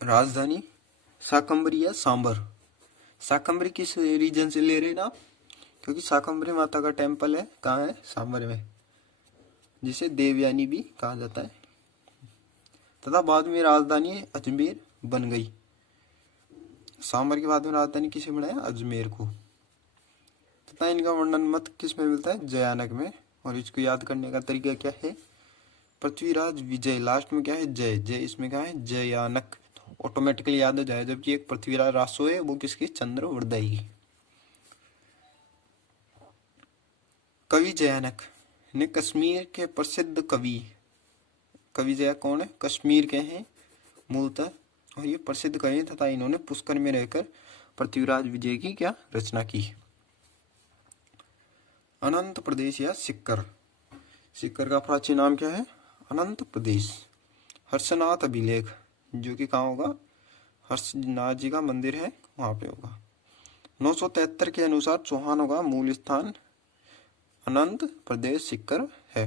राजधानी शाकंभरी या सांबर। शाकंभरी किस रीजन से ले रहे ना, क्योंकि शाकंभरी माता का टेम्पल है कहाँ है, सांबर में, जिसे देवयानी भी कहा जाता है। तथा बाद में राजधानी अजमेर बन गई। सांबर के बाद में राजधानी किसे बनाया, अजमेर को। तथा इनका वर्णन मत किस में मिलता है, जयानक में। और इसको याद करने का तरीका क्या है, पृथ्वीराज विजय, लास्ट में क्या है, जय, जय इसमें क्या है, जयानक, ऑटोमेटिकली याद हो जाए। जबकि एक पृथ्वीराज रासो है वो किसकी, चंद्रवरदाई की। कवि जयानक ने कश्मीर के प्रसिद्ध कवि, कवि जया कौन है, कश्मीर के हैं मूलतः, और ये प्रसिद्ध कवि हैं तथा इन्होंने पुष्कर में रहकर पृथ्वीराज विजय की क्या रचना की। अनंत प्रदेश या सिक्कर, सिक्कर का प्राचीन नाम क्या है, अनंत प्रदेश। हर्षनाथ अभिलेख, जो कि कहाँ होगा, हर्षनाथ जी का मंदिर है वहां पे होगा। 973 के अनुसार चौहानों का मूल स्थान अनंत प्रदेश सिक्कर है।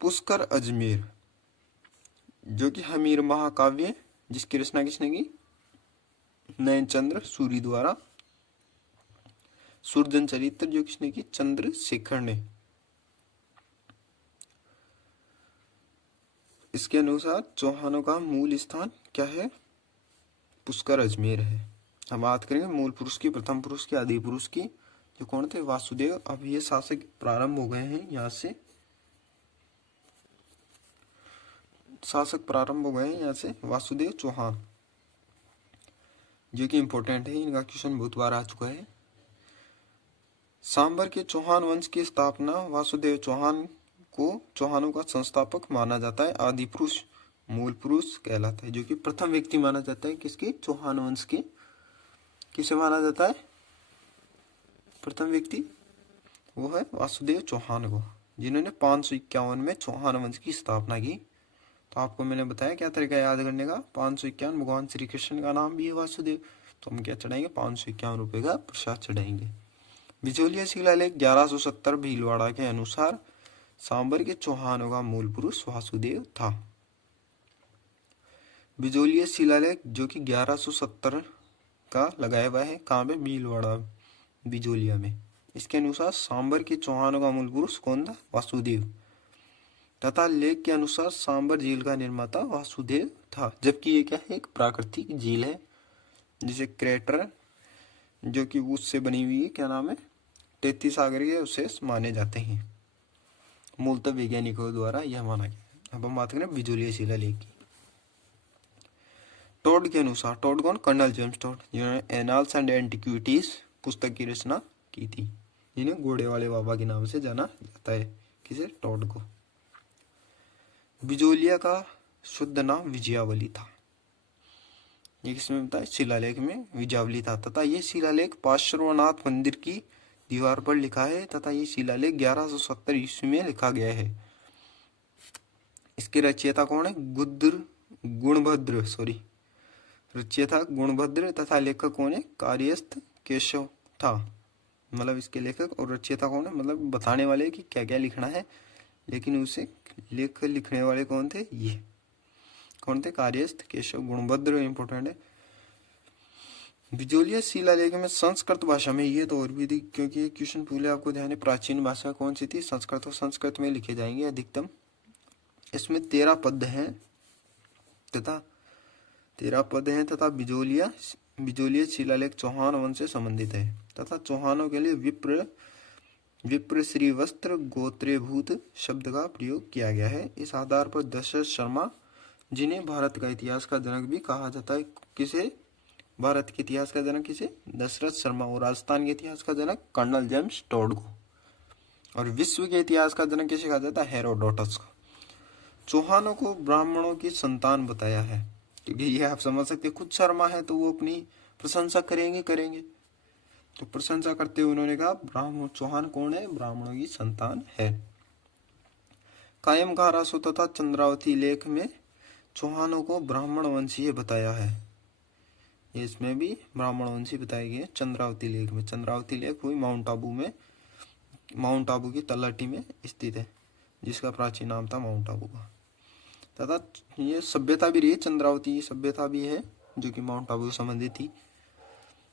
पुष्कर अजमेर, जो कि हमीर महाकाव्य, जिसकी रचना किसने की, नयनचंद्र सूरी द्वारा। सुरजन चरित्र, जो किसने की, चंद्रशेखर ने। इसके अनुसार चौहानों का मूल स्थान क्या है, पुष्कर अजमेर है। हम बात करेंगे मूल पुरुष की, प्रथम पुरुष की, आदि पुरुष की, जो कौन थे, वासुदेव। अब ये शासक प्रारंभ हो गए हैं, यहाँ से शासक प्रारंभ हो गए हैं, यहाँ से वासुदेव चौहान, जो कि इंपॉर्टेंट है, इनका क्वेश्चन बहुत बार आ चुका है। सांबर के चौहान वंश की स्थापना वासुदेव चौहान को चौहानों का संस्थापक माना जाता है। आदि पुरुष मूल पुरुष कहलाता है, जो कि प्रथम व्यक्ति माना जाता है किसके, चौहान वंश के। किसे माना जाता है प्रथम व्यक्ति, वो है वासुदेव चौहान को, जिन्होंने 551 में चौहान वंश की स्थापना की। तो आपको मैंने बताया क्या तरीका याद करने का, 551 भगवान श्री कृष्ण का नाम भी है वासुदेव, तो हम क्या चढ़ाएंगे, 551 रुपए का प्रसाद चढ़ाएंगे। बिजोलिया शिलालेख 1170 भीलवाड़ा के अनुसार सांबर के चौहानों का मूल पुरुष वासुदेव था। बिजोलिया शिलालेख जो कि 1170 का लगाया हुआ है, कहाँ पे, भीलवाड़ा बिजोलिया में। इसके अनुसार सांबर के चौहानों का मूल पुरुष कौन था, वासुदेव। तथा लेख के अनुसार सांबर झील का निर्माता वासुदेव था। जबकि ये क्या है, एक प्राकृतिक झील है, जिसे क्रेटर, जो कि उससे बनी हुई है, क्या नाम है, 33 सागर के अवशेष माने जाते हैं, मूलतः वैज्ञानिकों द्वारा यह माना गया। अब हम बात करें बिजोलिया शिलालेख की। टोड के अनुसार, टोड कौन, कर्नल जेम्स टोड, जिन्होंने एनाल्स एंड एंटिक्विटीज पुस्तक की रचना की थी, जिन्हें घोड़े वाले बाबा के नाम से जाना जाता है, किसे, टोड को। बिजोलिया का शुद्ध नाम विजयावली था, ये किसमें बताया, शिलालेख में विजयावली था। तथा ये शिलालेख पार्श्वनाथ मंदिर की दीवार पर लिखा है, तथा ये शिलालेख 1170 ईस्वी में लिखा गया है। इसके रचयिता कौन है, गुणभद्र, रचयिता गुणभद्र, तथा लेखक कौन है, कार्यस्थ केशव था। मतलब इसके लेखक और रचयिता कौन है, मतलब बताने वाले कि क्या क्या लिखना है, लेकिन उसे लेख लिखने वाले कौन थे, ये कौन थे, कार्यस्थ केशव गुणभद्र, इंपोर्टेंट है। बिजोलिया शिलालेख में संस्कृत भाषा में, ये तो और भी थी, क्योंकि ये क्वेश्चन पूरे आपको ध्यान है, प्राचीन भाषा कौन सी थी, संस्कृत, और संस्कृत में लिखे जाएंगे अधिकतम। इसमें 13 पद हैं तथा बिजोलिया शिलालेख चौहान वंश से संबंधित है। तथा चौहानों के लिए विप्र श्री वस्त्र गोत्रेभूत शब्द का प्रयोग किया गया है। इस आधार पर दशरथ शर्मा, जिन्हें भारत का इतिहास का जनक भी कहा जाता है, किसे, भारत के इतिहास का जनक किसे, दशरथ शर्मा, और राजस्थान के इतिहास का जनक कर्नल जेम्स टोड को, और विश्व के इतिहास का जनक किसे कहा जाता है, हेरोडोटस को। चौहानों को ब्राह्मणों की संतान बताया है, क्योंकि ये आप समझ सकते, खुद शर्मा है तो वो अपनी प्रशंसा करेंगे, तो प्रशंसा करते हुए उन्होंने कहा ब्राह्मण, चौहान कौन है, ब्राह्मणों की संतान है। कायम रासो तथा चंद्रावती लेख में चौहानों को ब्राह्मण वंशीय बताया है, इसमें भी ब्राह्मण वंशी बताए गए। चंद्रावती लेख में, चंद्रावती लेख हुई माउंट आबू की तलहटी में स्थित है, जिसका प्राचीन नाम था माउंट आबू का। तथा ये सभ्यता भी रही है, चंद्रावती सभ्यता भी है जो कि माउंट आबू से संबंधित थी।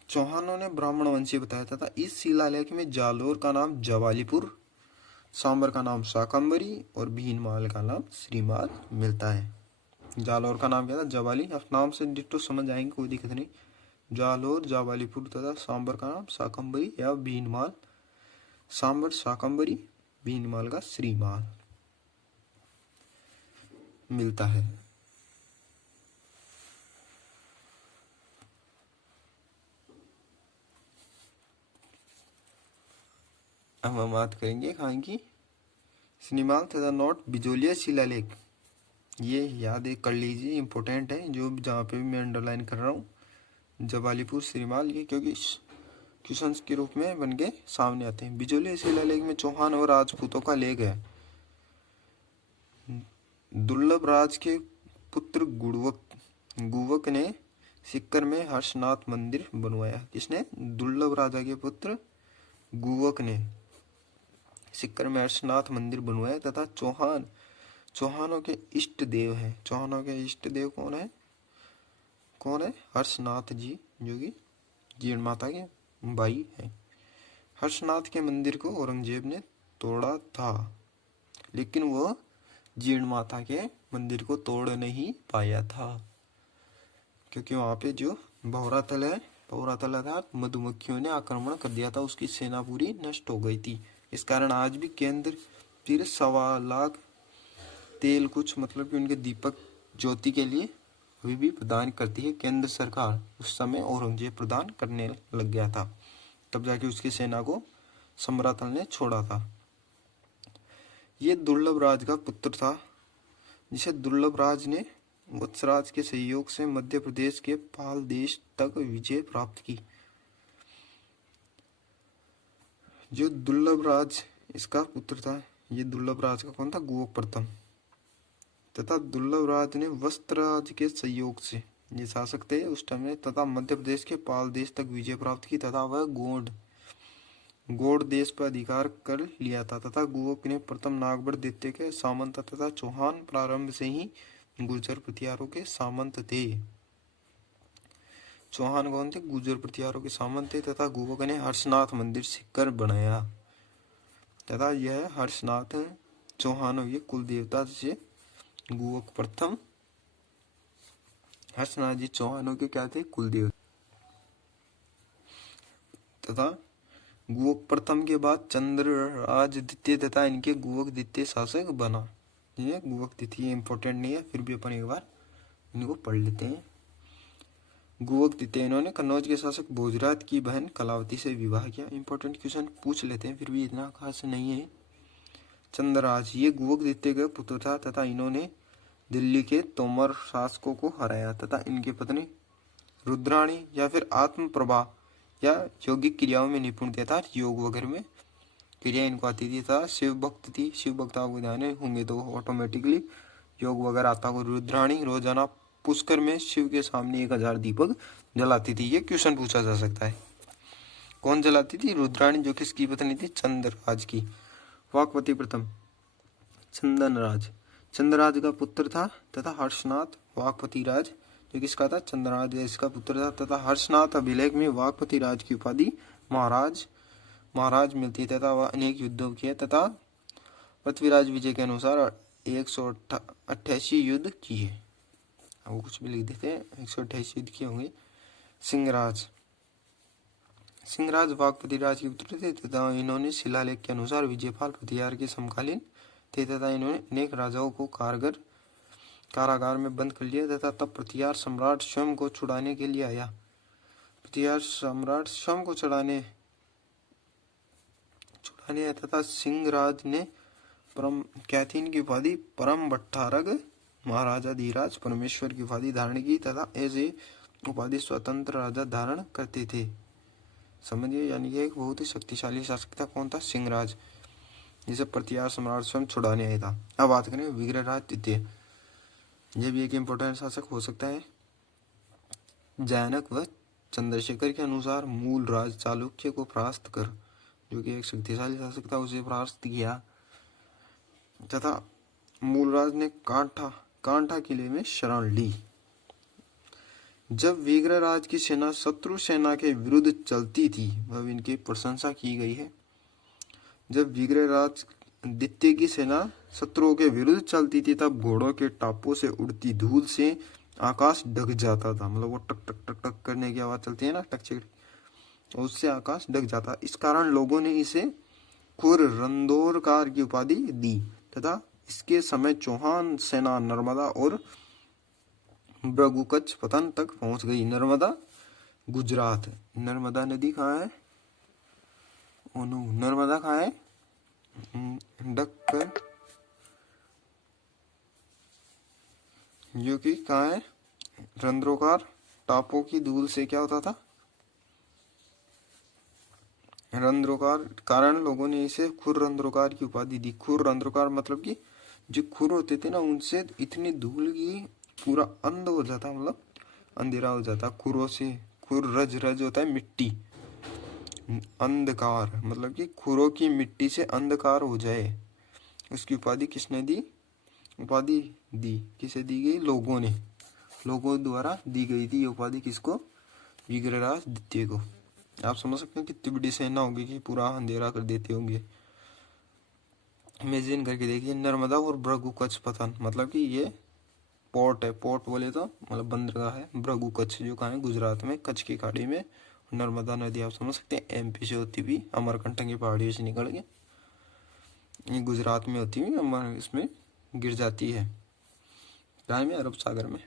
चौहानों ने ब्राह्मण वंशीय बताया तथा इस शिलालेख में जालोर का नाम जवालीपुर, सांबर का नाम शाकंबरी और भीनमाल का नाम श्रीमाल मिलता है। जालोर का नाम क्या था? जवाली। आप नाम से डिट्टो समझ आएंगे, कोई दिक्कत नहीं। जालोर, जावालीपुर तथा सांबर का नाम शाकंबरी या भीनमाल। सांबर शाकंबरी, भीनमाल का श्रीमाल मिलता है। अब हम बात करेंगे कहाँ की? श्रीमाल तथा नोट बिजोलिया शिलालेख। ये याद कर लीजिए, इंपॉर्टेंट है, जो जहाँ पे भी मैं अंडरलाइन कर रहा हूँ। जवालीपुर, श्रीमाल, ये क्योंकि क्वेश्चंस के रूप में बन के सामने आते हैं। बिजोलिया शिलालेख में चौहान और राजपूतों का लेख है। दुर्लभ राज के पुत्र गुवक ने सिक्कर में हर्षनाथ मंदिर बनवाया। किसने? दुर्लभ राजा के पुत्र गुवक ने सिक्कर में हर्षनाथ मंदिर बनवाया तथा चौहानों के इष्ट देव हैं। चौहानों के इष्ट देव कौन है? हर्षनाथ जी, जो कि जीर्ण माता के भाई हैं। हर्षनाथ के मंदिर को औरंगजेब ने तोड़ा था, लेकिन वह जीर्ण माता के मंदिर को तोड़ नहीं पाया था, क्योंकि वहां पे जो भौरातल है, भौरातल अर्थात मधुमक्खियों ने आक्रमण कर दिया था, उसकी सेना पूरी नष्ट हो गई थी। इस कारण आज भी केंद्र फिर 1.25 लाख तेल कुछ मतलब कि उनके दीपक ज्योति के लिए अभी भी प्रदान करती है केंद्र सरकार। उस समय औरंगजेब प्रदान करने लग गया था, तब जाके उसकी सेना को सम्रातल ने छोड़ा था। ये दुर्लभ राज का पुत्र था, जिसे दुर्लभ राज ने वत्सराज के सहयोग से मध्य प्रदेश के पाल देश तक विजय प्राप्त की। जो दुर्लभ राज इसका पुत्र था, ये दुर्लभ राज का कौन था? गुवक प्रथम। तथा दुर्लभ राज ने वस्त्रराज के सहयोग से, ये शासक थे उस टाइम में, तथा मध्य प्रदेश के पाल देश तक विजय प्राप्त की तथा वह गौड़ देश पर अधिकार कर लिया था। तथा गुवक ने प्रथम नागबड़ दैत्य के सामंत तथा चौहान प्रारंभ से ही गुर्जर प्रतिहारों के सामंत थे। चौहान कौन थे? गुर्जर प्रतिहारों के सामंत थे। तथा गुवक ने हर्षनाथ मंदिर सिक्कर बनाया तथा यह हर्षनाथ चौहानों के कुल देवता से गुवक प्रथम, हर्षनाथ जी चौहानों के क्या थे? कुल देवता। तथा गुवक प्रथम के बाद चंद्रराज द्वितीय तथा इनके गुवक द्वितीय शासक बना। ये गुवक द्वितीय इंपॉर्टेंट नहीं है, फिर भी अपन एक बार इनको पढ़ लेते हैं। गुवक द्वितीय, इन्होंने कन्नौज के शासक भोजराज की बहन कलावती से विवाह किया। इंपॉर्टेंट क्वेश्चन पूछ लेते हैं, फिर भी इतना खास नहीं है। चंद्रराज, ये गुवक द्वितीय का पुत्र था तथा इन्होंने दिल्ली के तोमर शासकों को हराया तथा इनकी पत्नी रुद्राणी या फिर आत्म प्रभा या यौगिक क्रियाओं में निपुण था। योग वगैरह में क्रिया इनको आती थी तथा शिव भक्त थी। शिव भक्त आपको ध्यान होंगे तो ऑटोमेटिकली योग वगैरह आता होगा। रुद्राणी रोजाना पुष्कर में शिव के सामने 1000 दीपक जलाती थी। ये क्वेश्चन पूछा जा सकता है। कौन जलाती थी? रुद्राणी, जो किसकी पत्नी थी? चंद्रराज की। वाकपति प्रथम चंदनराज, चंद्रराज का पुत्र था तथा हर्षनाथ वाकपति राज, जो किसका था? चंद्रराज इसका पुत्र था। तथा हर्षनाथ अभिलेख में वाकपति राज की उपाधि महाराज मिलती तथा वह अनेक युद्धों किए तथा पृथ्वीराज विजय के अनुसार 188 युद्ध किए। वो कुछ भी लिख देते हैं, 188 युद्ध किए होंगे। सिंहराज वाकपति राज के पुत्र थे तथा इन्होंने शिलालेख के अनुसार विजयपाल प्रतिहार के समकालीन थे तथा इन्होंने अनेक राजाओं को कारागार में बंद कर लिया तथा तब प्रतिहार सम्राट स्वयं को छुड़ाने के लिए आया। प्रतिहार सम्राट स्वयं को छुड़ाने तथा सिंहराज ने कैथीन की उपाधि परम भट्टारक महाराजा धीराज परमेश्वर की उपाधि धारण की तथा ऐसे उपाधि स्वतंत्र राजा धारण करते थे। समझिए, यानी कि एक बहुत ही शक्तिशाली शासक था। कौन था? सिंहराज, जिसे प्रतिहार सम्राट स्वयं छुड़ाने आया था। अब बात करें विग्रहराज द्वितीय। यह भी एक इम्पोर्टेंट शासक हो सकता है। जैनक व चंद्रशेखर के अनुसार मूल राज चालुक्य को परास्त कर, जो कि एक शक्तिशाली शासक था, उसे परास्त किया तथा मूलराज ने कांठा कांठा किले में शरण ली। जब विग्रहराज की सेना शत्रु सेना के विरुद्ध चलती थी, अब इनकी प्रशंसा की गई है। जब विग्रहराज द्वितीय की सेना शत्रुओं के विरुद्ध चलती थी तब घोड़ों के टापों से उड़ती धूल से आकाश ढक जाता था। मतलब वो टक टक टक टक करने की आवाज चलती है ना, टक चिक, उससे आकाश ढक जाता। इस कारण लोगों ने इसे खुर रंदोरकार की उपाधि दी तथा इसके समय चौहान सेना नर्मदा और भृगुकच्छ पतन तक पहुंच गई। नर्मदा गुजरात, नर्मदा नदी कहाँ है? ओनो, नर्मदा कहाँ है? डक्कर, जो कि कहाँ है? रंध्रोकार टापों की धूल से क्या होता था? रंध्रोकार, कारण लोगों ने इसे खुर रंध्रोकार की उपाधि दी। खुर रंध्रोकार मतलब कि जो खुर होते थे ना, उनसे इतनी धूल की पूरा अंध हो जाता, मतलब अंधेरा हो जाता खुरों से। खुर रज, रज होता है मिट्टी, अंधकार मतलब कि खुरों की मिट्टी से अंधकार हो जाए, उसकी उपाधि किसने दी? उपाधि दी, किसे दी गई? लोगों ने, लोगों द्वारा दी गई थी ये उपाधि। किसको? विग्रहराज द्वितीय को। आप समझ सकते हैं कितनी बड़ी सेना होगी कि पूरा अंधेरा कर देते होंगे। इमेजिन करके देखिए, नर्मदा और भृगुकच्छ पतन, मतलब कि ये पोर्ट है, पोर्ट बोले तो मतलब बंदरगाह है। भृगुकच्छ जो कहाँ है? गुजरात में, कच्छ की खाड़ी में। नर्मदा नदी आप समझ सकते हैं एमपी से होती हुई अमरकंटक की पहाड़ियों से निकल के ये गुजरात में होती हुई अमर इसमें गिर जाती है, कहाँ में? अरब सागर में।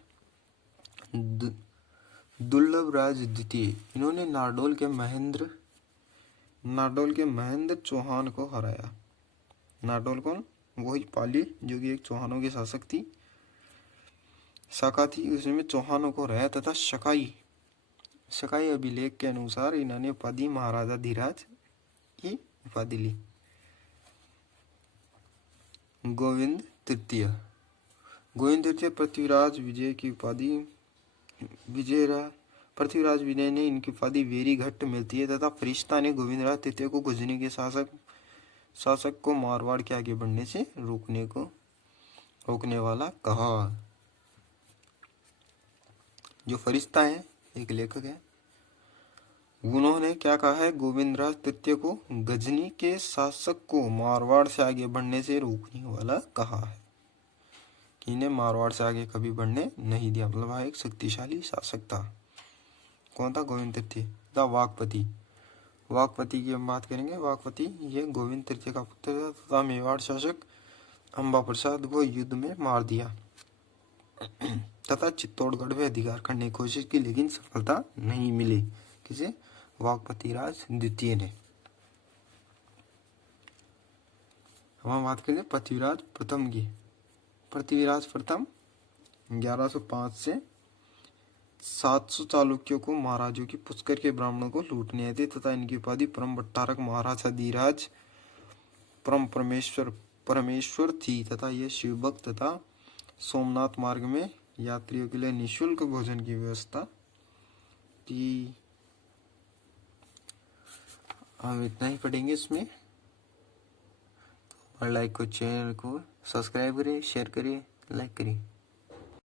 दुर्लभ राज द्वितीय, इन्होंने नारडोल के महेंद्र चौहान को हराया। नारडोल कौन? वही पाली जो कि एक चौहानों की शासक थी, शाखा थी, उसमें चौहानों को हराया तथा शकाई अभिलेख के अनुसार इन्होंने उपाधि महाराजा धीराज की उपाधि ली। गोविंद तृतीय पृथ्वीराज विजय की उपाधि पृथ्वीराज विजय ने इनकी उपाधि वेरी घट्ट मिलती है तथा फरिश्ता ने गोविंदराज तृतीय को गजनी के शासक को मारवाड़ के आगे बढ़ने से रोकने वाला कहा। जो फरिश्ता है एक लेखक है, उन्होंने क्या कहा है? गोविंदराज तृतीय को गजनी के शासक को मारवाड़ से आगे बढ़ने से रोकने वाला कहा है, कि इन्हें मारवाड़ से आगे कभी बढ़ने नहीं दिया। मतलब वह एक शक्तिशाली शासक था। कौन था? गोविंद तृतीय। था वाकपति की हम बात करेंगे। वाकपति ये गोविंद तृतीय का पुत्र था तथा मेवाड़ शासक अंबा प्रसाद को युद्ध में मार दिया तथा चित्तौड़गढ़ में अधिकार करने की कोशिश की, लेकिन सफलता नहीं मिली। किसे? वाकपति राज द्वितीय ने। हम बात करें पृथ्वीराज प्रथम की। पृथ्वीराज प्रथम 1105 से 700 चालुक्यों को महाराजों की पुष्कर के ब्राह्मणों को लूटने आए थे तथा इनकी उपाधि परम भट्टारक महाराजा धीराज परम परमेश्वर थी तथा ये शिव भक्त तथा सोमनाथ मार्ग में यात्रियों के लिए निःशुल्क भोजन की व्यवस्था की। हम इतना ही पढ़ेंगे इसमें। तो लाइक को, चैनल को सब्सक्राइब करिए, शेयर करिए, लाइक करिए।